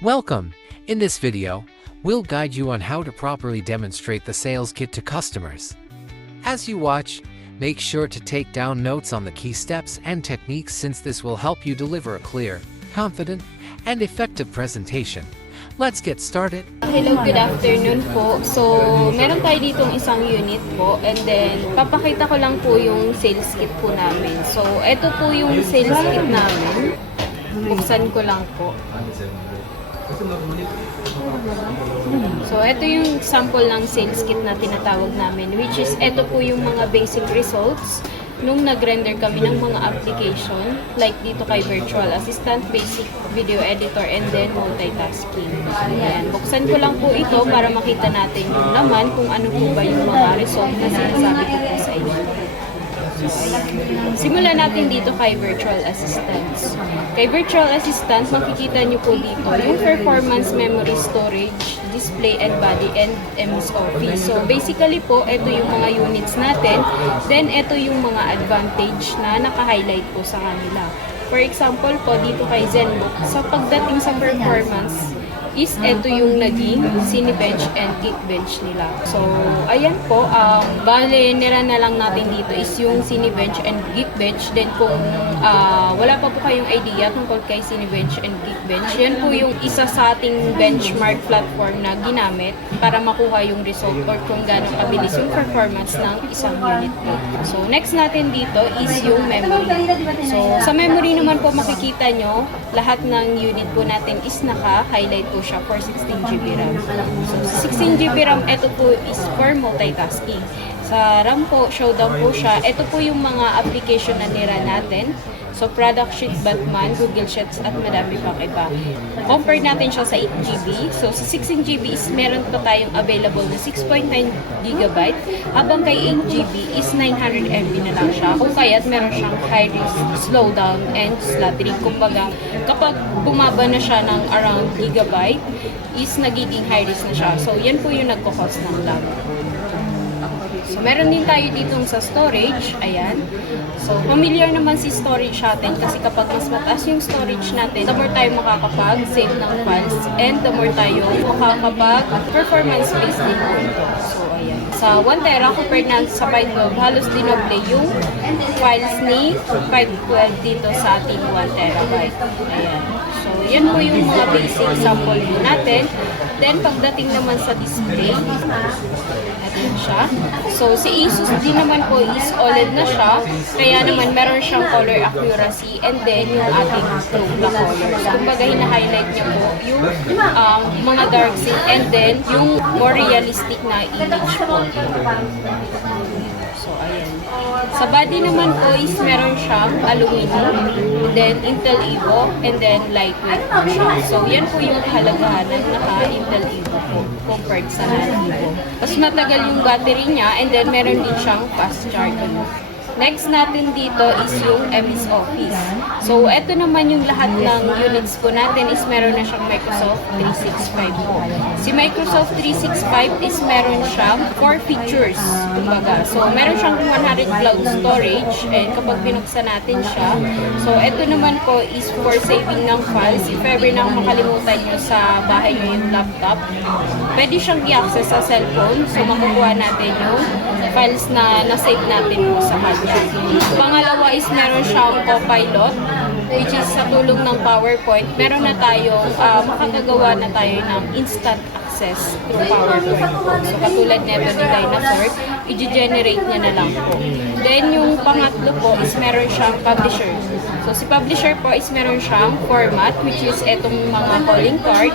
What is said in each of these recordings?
Welcome! In this video, we'll guide you on how to properly demonstrate the sales kit to customers. As you watch, make sure to take down notes on the key steps and techniques since this will help you deliver a clear, confident, and effective presentation. Let's get started! Hello, good afternoon po. So, meron tayo ditong isang unit po and then papakita ko lang po yung sales kit po namin. So, ito po yung sales kit namin. Buksan ko lang po. So, ito yung sample ng sales kit na tinatawag namin, which is ito po yung mga basic results nung nag-render kami ng mga application, like dito kay Virtual Assistant, Basic Video Editor, and then Multitasking. Ayan. Buksan ko lang po ito para makita natin yung laman kung ano po ba yung mga result na sinasabi ko po sa inyo. Simulan natin dito kay Virtual Assistant. Kay Virtual Assistant, makikita nyo po dito yung performance, memory, storage, display, and body, and MS Office. So, basically po, ito yung mga units natin. Then, ito yung mga advantage na naka-highlight po sa kanila. For example po, dito kay ZenBook, sa pagdating sa performance, is ito yung naging Cinebench and Geekbench nila. So, ayan po, bale, nira na lang natin dito is yung Cinebench and Geekbench. Then, kung wala pa po kayong idea tungkol kay Cinebench and Geekbench, yan po yung isa sa ating benchmark platform na ginamit para makuha yung result or kung gaano kabilis yung performance ng isang unit po. So, next natin dito is yung memory. So, sa memory naman po makikita nyo, lahat ng unit po natin is naka-highlight po siya for 16GB RAM. So, sa 16GB RAM, ito po is for multitasking. Sa RAM po, showdown po siya. Ito po yung mga application na nira natin. So, Product Sheet, Batman, Google Sheets, at madami pang iba. Compare natin siya sa 8GB. So, sa 16GB is meron pa tayong available na 6.9GB. Habang kay 8GB is 900MB na lang siya. Kung kaya't meron siyang high risk, slowdown, and slattering. Kumbaga, kapag bumaba na siya ng around gigabyte, is nagiging high risk na siya. So, yan po yung nagkakos ng lag. So, meron din tayo ditong sa storage. Ayan. So, familiar naman si storage natin kasi kapag mas mataas yung storage natin, the more tayo makakapag-save ng files and the more tayo makakapag-performance-based din po. So, ayan. Sa 1TB compared na sa 512, halos dinoble yung files ni 512 dito sa ating 1TB. Ayan. So, yan po yung mga basic sample po natin. Then, pagdating naman sa display, ayan siya. So, si Asus din naman po is OLED na siya. Kaya naman, meron siyang color accuracy and then yung ating blue na colors. Kumbaga, hina-highlight niya po yung mga dark scene and then yung more realistic na image po. So, ayan. Sa body naman po is meron siyang aluminum, then Intel Evo, and then lightweight po siya. So, yan po yung kahalagahan ng naka-Intel Evo po compared sa non-Evo. Mas matagal yung battery niya, and then meron din siyang fast charging. Next natin dito is yung MS Office. So, ito naman yung lahat ng units po natin is meron na siyang Microsoft 365 po. Si Microsoft 365 is meron siyang 4 features. Kumbaga. So, meron siyang 100 cloud storage and kapag binuksan natin siya, so, ito naman po is for saving ng files. If ever nang makalimutan nyo sa bahay nyo yung laptop, pwede siyang i-access sa cellphone. So, makukuha natin yung files na na-save natin po sa hard drive. Pangalawa is meron siyang Copilot, which is sa tulong ng PowerPoint, meron na tayong makakagawa na tayo ng instant access through PowerPoint po. So, katulad nito ni Dinosaur, i-generate niya na lang po. Then, yung pangatlo po is meron siyang Publisher. So, si Publisher po is meron siyang format, which is etong mga calling card,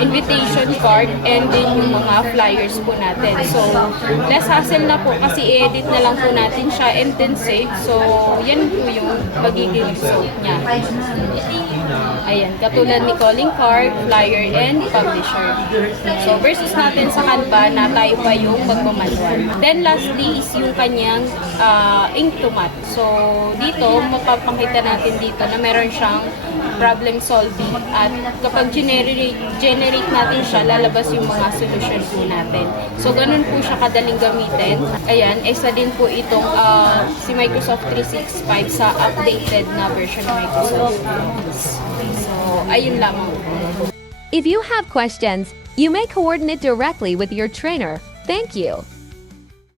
invitation card, and then yung mga flyers po natin. So, less hassle na po kasi i-edit na lang po natin siya and then save. So, yan po yung magiging result niya. Ayan, katulad ni calling card, flyer, and publisher. So, versus natin sa Canva na tayo pa yung magmamanual. Then, lastly is yung kanyang ink to matte. So, dito, mapapakita natin dito na meron siyang problem solving at kapag generate natin siya, lalabas yung mga solution po natin. So, ganun po siya kadaling gamitin. Ayan, isa din po itong si Microsoft 365 sa updated na version ng Microsoft. So, ayun lamang po. If you have questions, you may coordinate directly with your trainer. Thank you.